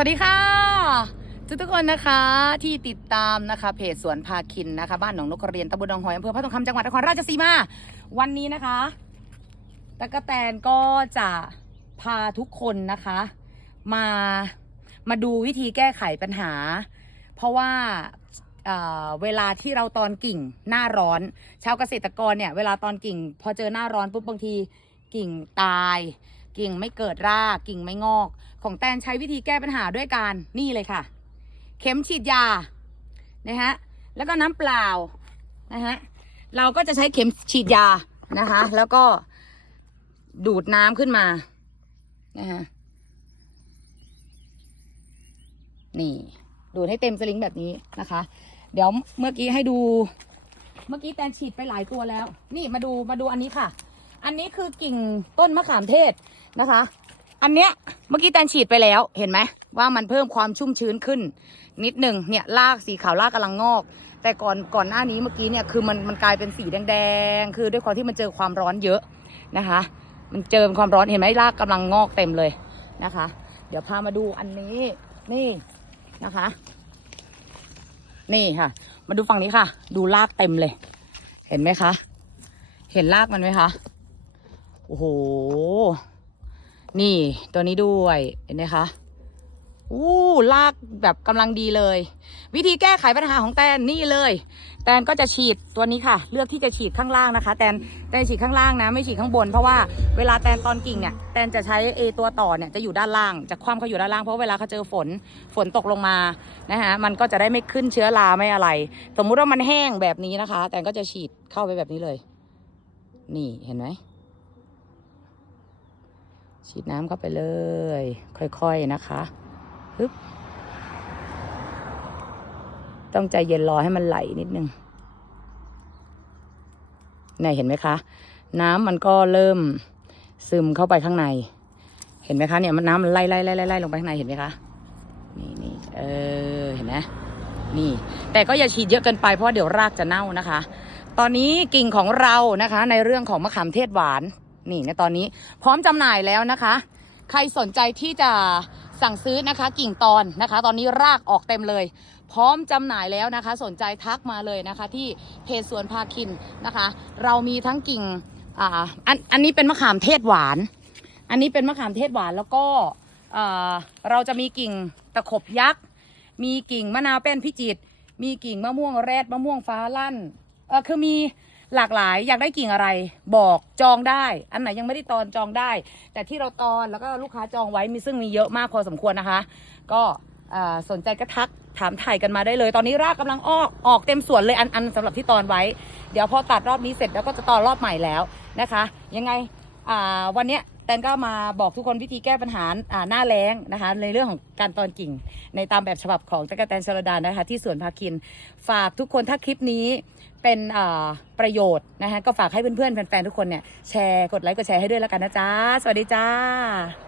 วัสดีค่ะ ทุกทุกคนนะคะที่ติดตามนะคะเพจสวนพาคินนะคะ บ้านหนองนกกระเรียนตำบลหนองหอยอำเภอพระทองคำจังหวัดนครราชสีมา วันนี้นะคะตะกะแตนก็จะพาทุกคนนะคะ มามาดูวิธีแก้ไขปัญหา เพราะว่าเเวลาที่เราตอนกิ่งหน้าร้อน ชาวเกษตรกรเนี่ยเวลาตอนกิ่ง พอเจอหน้าร้อนปุ๊บบางทีกิ่งตาย กิ่งไม่เกิดราก กิ่งไม่งอก ของแตนใช้วิธีแก้ปัญหาด้วยการนี่เลยค่ะ เข็มฉีดยานะฮะแล้วก็น้ำเปล่านะฮะเราก็จะใช้เข็มฉีดยานะคะ แล้วก็ดูดน้ำขึ้นมานะฮะนี่ ดูดให้เต็มสลิงแบบนี้นะคะ เดี๋ยวเมื่อกี้ให้ดู เมื่อกี้แตนฉีดไปหลายตัวแล้ว นี่มาดูมาดูอันนี้ค่ะ อันนี้คือกิ่งต้นมะขามเทศนะคะ อันเนี้ยเมื่อกี้แตนฉีดไปแล้วเห็นไหมว่ามันเพิ่มความชุ่มชื้นขึ้น นิดหนึ่งเนี่ยรากสีขาวรากกำลังงอก แต่ก่อนก่อนหน้านี้เมื่อกี้เนี่ยคือมันมันกลายเป็นสีแดงๆ คือด้วยความที่มันเจอความร้อนเยอะนะคะ มันเจอความร้อนเห็นไหมรากกำลังงอกเต็มเลยนะคะ เดี๋ยวพามาดูอันนี้นี่นะคะ นี่ค่ะ มาดูฝั่งนี้ค่ะ ดูรากเต็มเลย เห็นไหมคะ เห็นรากมันไหมคะ โอ้โห นี่ตัวนี้ด้วยเห็นไหมคะอู้ลากแบบกำลังดีเลย วิธีแก้ไขปัญหาของแตนนี่เลย แตนก็จะฉีดตัวนี้ค่ะ เลือกที่จะฉีดข้างล่างนะคะ แตนแตนฉีดข้างล่างนะ ไม่ฉีดข้างบน เพราะว่าเวลาแตนตอนกิ่งเนี่ยแตนจะใช้เอตัวต่อเนี่ยจะอยู่ด้านล่างจะคว่ำเขาอยู่ด้านล่างเพราะเวลาเขาเจอฝนฝนตกลงมานะฮะมันก็จะได้ไม่ขึ้นเชื้อราไม่อะไร สมมุติว่ามันแห้งแบบนี้นะคะ แตนก็จะฉีดเข้าไปแบบนี้เลย นี่เห็นไหม ฉีดน้ำเข้าไปเลย ค่อยๆนะคะฮึบต้องใจเย็นรอให้มันไหลนิดนึงเนี่ยเห็นไหมคะ น้ำมันก็เริ่มซึมเข้าไปข้างใน เห็นไหมคะเนี่ยมันน้ำมันไล่ไล่ไล่ไล่ไล่ลงไปข้างในเห็นไหมคะนี่นี่เออเห็นไหมนี่ แต่ก็อย่าฉีดเยอะเกินไปเพราะว่าเดี๋ยวรากจะเน่านะคะ ตอนนี้กิ่งของเรานะคะ ในเรื่องของมะขามเทศหวาน นี่ในตอนนี้พร้อมจำหน่ายแล้วนะคะ ใครสนใจที่จะสั่งซื้อนะคะกิ่งตอนนะคะ ตอนนี้รากออกเต็มเลย พร้อมจำหน่ายแล้วนะคะ สนใจทักมาเลยนะคะ ที่เพจสวนพาคินนะคะ เรามีทั้งกิ่งอ่าอันอันนี้เป็นมะขามเทศหวาน อันนี้เป็นมะขามเทศหวานแล้วก็เอ่อเราจะมีกิ่งตะขบยักษ์ มีกิ่งมะนาวเป็นพิจิตรมีกิ่งมะม่วงแรดมะม่วงฟ้าลั่นเออคือมี หลากหลายอยากได้กิ่งอะไร บอกจองได้ อันไหนยังไม่ได้ตอนจองได้ แต่ที่เราตอนแล้วก็ลูกค้าจองไว้มีซึ่งมีเยอะมากพอสมควรนะคะ ก็สนใจก็ทักถามถ่ายกันมาได้เลย ตอนนี้รากกำลังออกออกเต็มสวนเลยอันอันสำหรับที่ตอนไว้ เดี๋ยวพอตัดรอบนี้เสร็จแล้วก็จะตอนรอบใหม่แล้วนะคะ ยังไงวันนี้ แตนก็มาบอกทุกคนวิธีแก้ปัญหาอ่าหน้าแล้งนะคะ ในเรื่องของการตอนกิ่ง ในตามแบบฉบับของตะกแตนชลดานะคะ ที่สวนพาคิน ฝากทุกคนถ้าคลิปนี้เป็นอ่าประโยชน์นะคะก็ฝากให้เพื่อนๆแฟนๆทุกคนเนี่ยแชร์กดไลค์กดแชร์ให้ด้วยแล้วกันนะจ๊ะสวัสดีจ้า